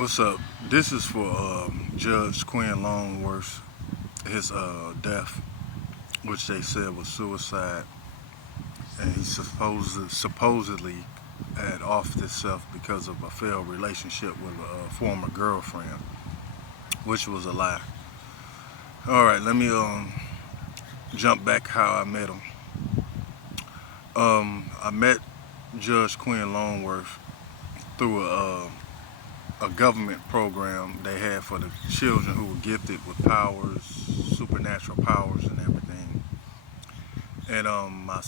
What's up? This is for Judge Quinn Longworth, his death, which they said was suicide, and he supposedly had offed himself because of a failed relationship with a former girlfriend, which was a lie. All right, let me jump back how I met him. I met Judge Quinn Longworth through a government program they had for the children who were gifted with powers, supernatural powers, and everything. And my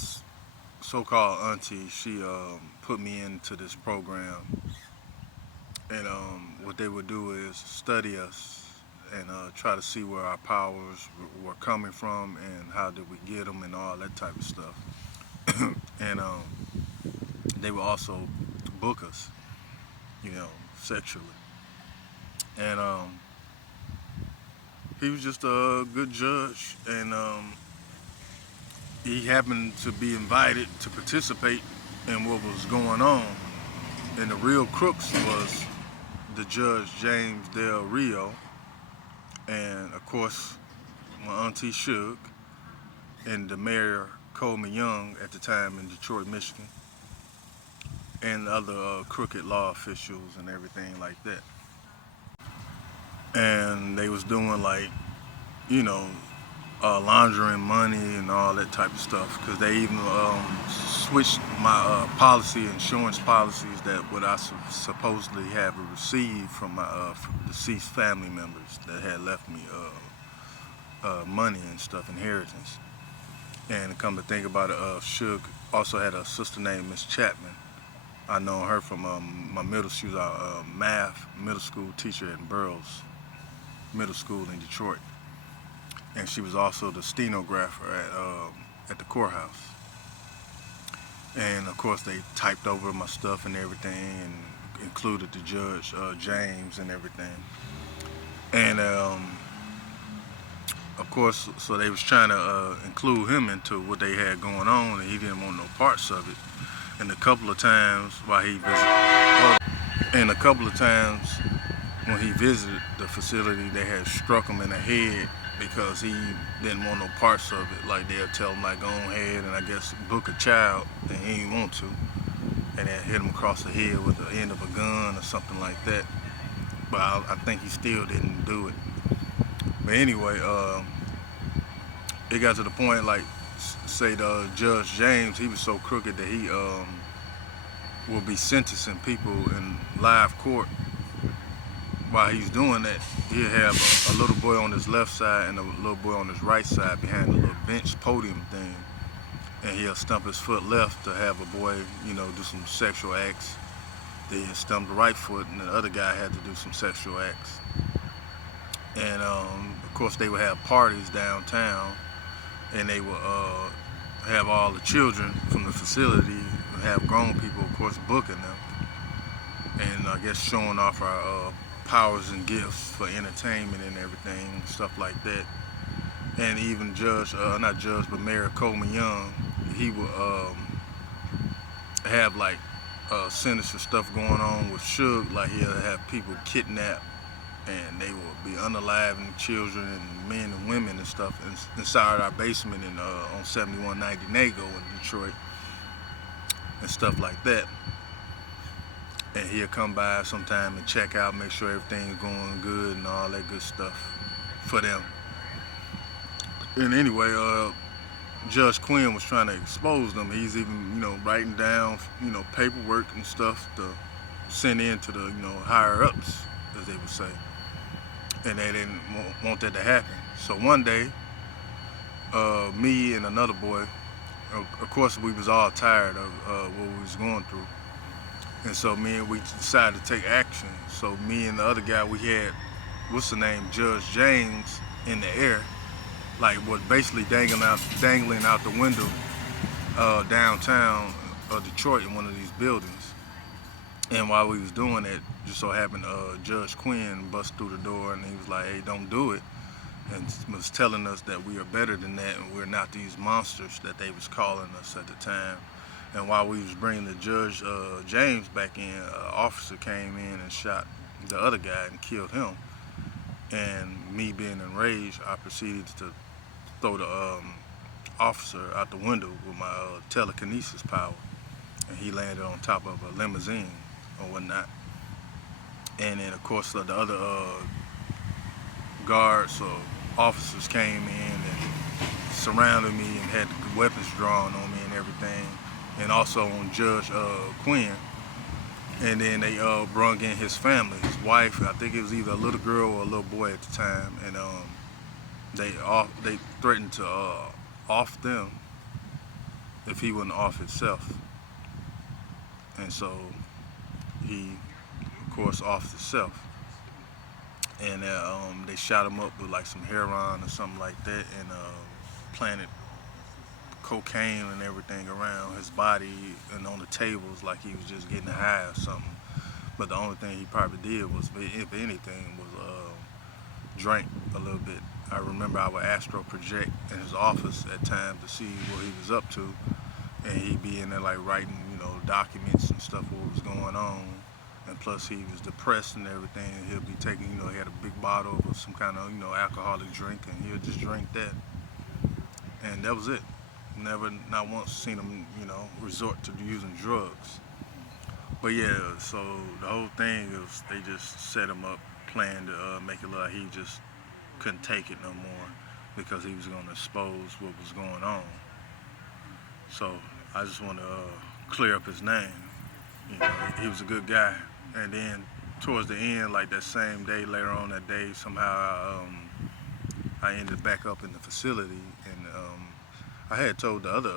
so-called auntie, she put me into this program. And what they would do is study us and try to see where our powers were coming from and how did we get them and all that type of stuff. And they would also book us, sexually. And he was just a good judge, and he happened to be invited to participate in what was going on. And the real crooks was the judge James Del Rio, and of course my auntie Suge, and the mayor Coleman Young at the time in Detroit, Michigan, and other crooked law officials and everything like that. And they was doing like, you know, laundering money and all that type of stuff, because they even switched my insurance policies that what I supposedly have received from my deceased family members that had left me money and stuff, inheritance. And come to think about it, Suge also had a sister named Miss Chapman. I know her from my middle school. She was a math middle school teacher at Burroughs Middle School in Detroit. And she was also the stenographer at the courthouse. And of course they typed over my stuff and everything, and included the judge James and everything. And of course, so they was trying to include him into what they had going on, and he didn't want no parts of it. And a couple of times while he visited, when he visited the facility, they had struck him in the head because he didn't want no parts of it. Like they'll tell him like, go ahead and I guess book a child, and he didn't want to. And they hit him across the head with the end of a gun or something like that. But I think he still didn't do it. But anyway, it got to the point like, say the Judge James, he was so crooked that he will be sentencing people in live court. While he's doing that, he'll have a little boy on his left side and a little boy on his right side behind the little bench podium thing. And he'll stump his foot left to have a boy, do some sexual acts. Then he'll stump the right foot, and the other guy had to do some sexual acts. And of course they would have parties downtown, and they would have all the children from the facility, have grown people, of course, booking them. And I guess showing off our powers and gifts for entertainment and everything, stuff like that. And even Mayor Coleman Young, he would have like sinister stuff going on with Suge, like he'll have people kidnapped, and they will be unaliving children and men and women and stuff inside our basement on 7190 Nago in Detroit and stuff like that. And he'll come by sometime and check out, make sure everything's going good and all that good stuff for them. And anyway, Judge Quinn was trying to expose them. He's even, writing down, paperwork and stuff to send in to the, higher ups, as they would say. And they didn't want that to happen. So one day, me and another boy, of course we was all tired of what we was going through. And so we decided to take action. So me and the other guy, we had, Judge James in the air, like what basically dangling out the window downtown Detroit in one of these buildings. And while we was doing that, just so happened Judge Quinn bust through the door, and he was like, hey, don't do it. And was telling us that we are better than that, and we're not these monsters that they was calling us at the time. And while we was bringing the Judge James back in, an officer came in and shot the other guy and killed him. And me being enraged, I proceeded to throw the officer out the window with my telekinesis power, and he landed on top of a limousine or whatnot. And then of course the other guards or officers came in and surrounded me and had weapons drawn on me and everything, and also on Judge Quinn. And then they brung in his family, his wife. I think it was either a little girl or a little boy at the time, and they threatened to off them if he wouldn't off himself. And so he, of course, offed himself. And they shot him up with like some heroin or something like that, and planted cocaine and everything around his body and on the tables like he was just getting high or something. But the only thing he probably did was, if anything, was drink a little bit. I remember I would astro project in his office at times to see what he was up to, and he'd be in there like writing, documents and stuff what was going on. And plus he was depressed and everything, and he'll be taking, he had a big bottle of some kind of, alcoholic drink, and he'll just drink that. And that was it. Never, not once seen him, resort to using drugs. But yeah, so the whole thing is they just set him up, planned to make it look like he just couldn't take it no more because he was going to expose what was going on. So I just want to clear up his name. He was a good guy. And then towards the end, like that same day, later on that day, somehow I ended back up in the facility, and I had told the other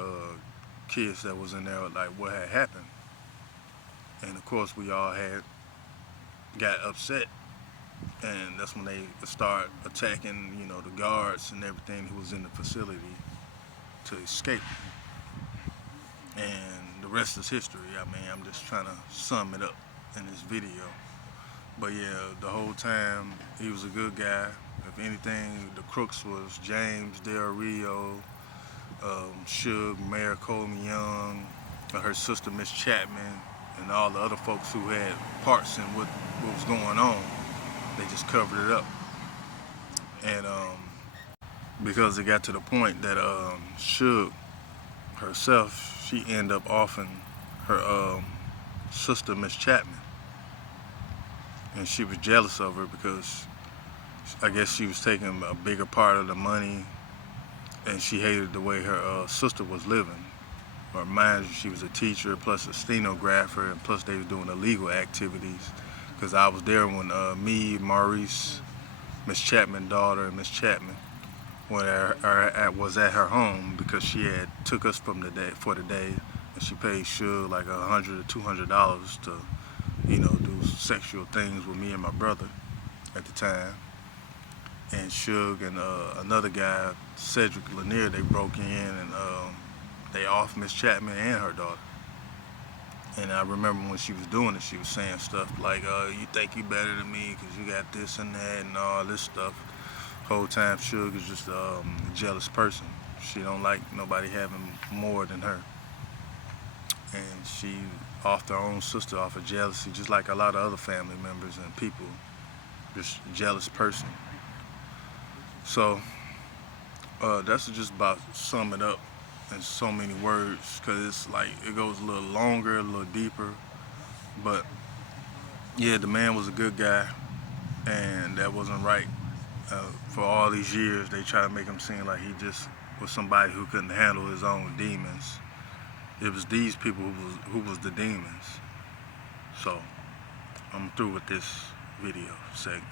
kids that was in there like what had happened. And of course we all had got upset, and that's when they start attacking, the guards and everything who was in the facility to escape. And the rest is history. I mean, I'm just trying to sum it up in this video. But yeah, the whole time he was a good guy. If anything, the crooks was James, Del Rio, Suge, Mayor Coleman Young, her sister Miss Chapman, and all the other folks who had parts in what was going on. They just covered it up. And because it got to the point that Suge herself, she ended up offing her sister Miss Chapman. And she was jealous of her because I guess she was taking a bigger part of the money, and she hated the way her sister was living. Or mind you, she was a teacher plus a stenographer, and plus they was doing illegal activities. Because I was there when me, Maurice, Miss Chapman's daughter, and Miss Chapman was at her home because she had took us from the day for the day, and she paid Suge like $100 or $200 to, do sexual things with me and my brother at the time. And Suge and another guy, Cedric Lanier, they broke in and they offed Miss Chapman and her daughter. And I remember when she was doing it, she was saying stuff like, you think you better than me because you got this and that and all this stuff. Whole time Suge is just a jealous person. She don't like nobody having more than her. And she offed her own sister off of jealousy, just like a lot of other family members and people. Just a jealous person. So that's just about sum it up in so many words, because it's like it goes a little longer, a little deeper. But yeah, the man was a good guy, and that wasn't right. For all these years, they try to make him seem like he just was somebody who couldn't handle his own demons. It was these people who was the demons. So I'm through with this video segment.